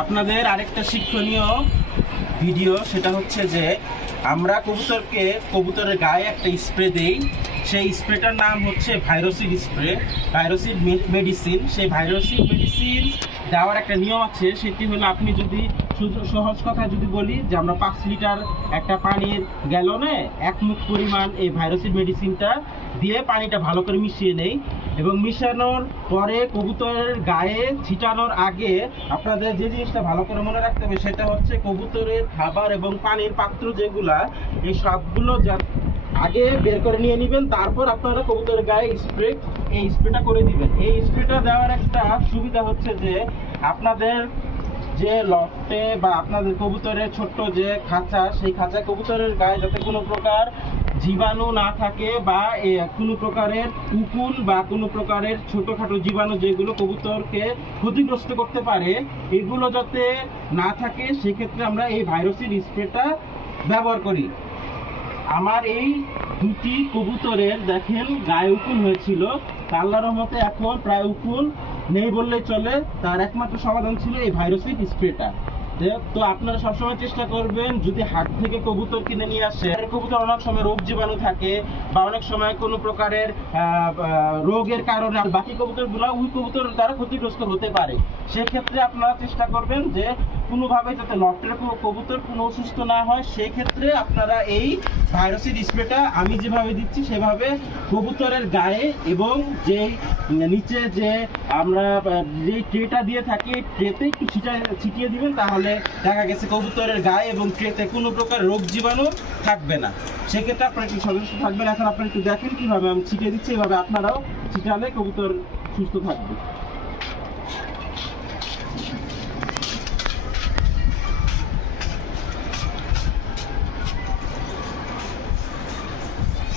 আপনাদের আরেকটা শিক্ষণীয় ভিডিও, সেটা হচ্ছে যে আমরা কবুতরের গায়ে একটা স্প্রে দেই। সেই স্প্রেটার নাম হচ্ছে ভাইরোসিড স্প্রে, ভাইরোসিড মেডিসিন। সেই ভাইরোসিড মেডিসিন দেওয়ার একটা নিয়ম আছে। সেটি হলো, আপনি যদি সহজ কথা যদি বলি যে আমরা 5 লিটার একটা পানির গ্যালনে 1 মুখ পরিমাণ এই ভাইরোসিড মেডিসিনটা দিয়ে পানিটা ভালো করে মিশিয়ে নেই, এবং মিশানোর পরে কবুতরের গায়ে ছিটানোর আগে আপনাদের যে জিনিসটা ভালো করে মনে রাখতে হবে সেটা হচ্ছে কবুতরের খাবার এবং পানির পাত্র যেগুলা, এই সবগুলো আগে বের করে নিয়ে নেবেন। তারপর আপনারা কবুতরের গায়ে এই স্প্রেটা করে দিবেন। এই স্প্রেটা দেওয়ার একটা সুবিধা হচ্ছে যে আপনাদের যে লফটে বা আপনাদের কবুতরের ছোট্ট যে খাঁচা, সেই খাঁচা কবুতরের গায়ে যাতে কোনো প্রকার জীবাণু না থাকে, বা কোনো প্রকারের উকুন বা কোনো প্রকারের ছোটোখাটো জীবাণু যেগুলো কবুতরকে ক্ষতিগ্রস্ত করতে পারে, এগুলো যাতে না থাকে, সেক্ষেত্রে আমরা এই ভাইরোসিড স্প্রেটা ব্যবহার করি। আমার এই 2টি কবুতরের দেখেন গায়ে উকুন হয়েছিল, আল্লাহর রহমতে এখন প্রায় উকুন নেই বললেই চলে। তার একমাত্র সমাধান ছিল এই ভাইরোসিড স্প্রেটা। তো আপনারা সবসময় চেষ্টা করবেন, যদি হাট থেকে কবুতর কিনে নিয়ে আসে, কবুতর অনেক সময় রোগ জীবাণু থাকে বা অনেক সময় কোনো প্রকারের রোগের কারণে বাকি কবুতরগুলো ওই কবুতর দ্বারা ক্ষতিগ্রস্ত হতে পারে। সেক্ষেত্রে আপনারা চেষ্টা করবেন যে কোনোভাবে যাতে লফটের কবুতর কোনো অসুস্থ না হয়, সেক্ষেত্রে আপনারা এই ভাইরোসিড স্প্রেটা আমি যেভাবে দিচ্ছি সেভাবে কবুতরের গায়ে এবং যেই নিচে যে আমরা যে ট্রেটা দিয়ে থাকি, ট্রেতে একটু ছিটিয়ে দিবেন। তাহলে দেখা গেছে কবুতরের গায়ে এবং ট্রেতে কোনো প্রকার রোগ জীবাণু থাকবে না। সেক্ষেত্রে আপনারা একটু সচেতন থাকবেন। এখন আপনারা একটু দেখেন কীভাবে আমি ছিটিয়ে দিচ্ছি, এভাবে আপনারাও ছিটালে কবুতর সুস্থ থাকবে।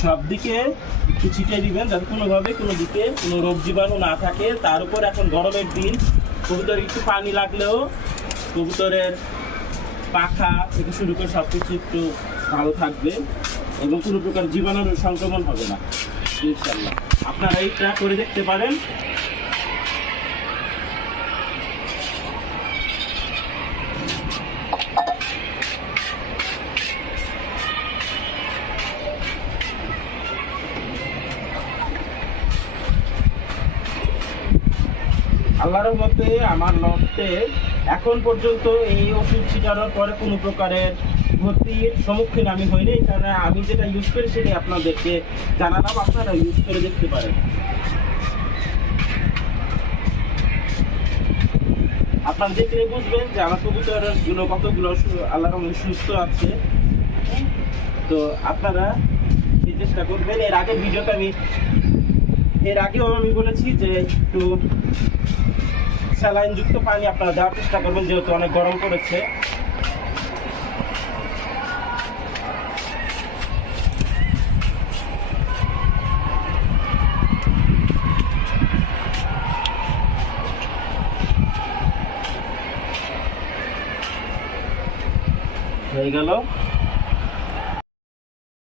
সব দিকে একটু ছিটিয়ে দিবেন যাতে কোনোভাবে কোনো দিকে কোনো রোগ জীবাণু না থাকে। তার উপর এখন গরমের দিন, কবুতর একটু পানি লাগলেও কবুতরের পাখা থেকে শুরু করে সব কিছু একটু ভালো থাকবে এবং কোনো প্রকার জীবাণুর সংক্রমণ হবে না ইনশাআল্লাহ। আপনারা এইটা করে দেখতে পারেন। আল্লাহর রহমতে আমার লফটে এখন পর্যন্ত এই ওষুধ ছিটানোর পরে কোনো প্রকারের ক্ষতির সম্মুখীন আমি হইনি। কারণ আমি যেটা ইউজ করি সেটাই আপনাদেরকে জানালাম, আপনারা ইউজ করে দেখতে পারেন। আপনারা দেখলে বুঝবেন যে আমার কবুতরগুলো কতগুলো আল্লাহর রহমতে সুস্থ আছে। তো আপনারা এই চেষ্টা করবেন। এর আগেও আমি বলেছি যে একটু স্যালাইন যুক্ত পানি আপনারা দেওয়ার চেষ্টা করবেন, যেহেতু অনেক গরম পড়েছে। হয়ে গেল।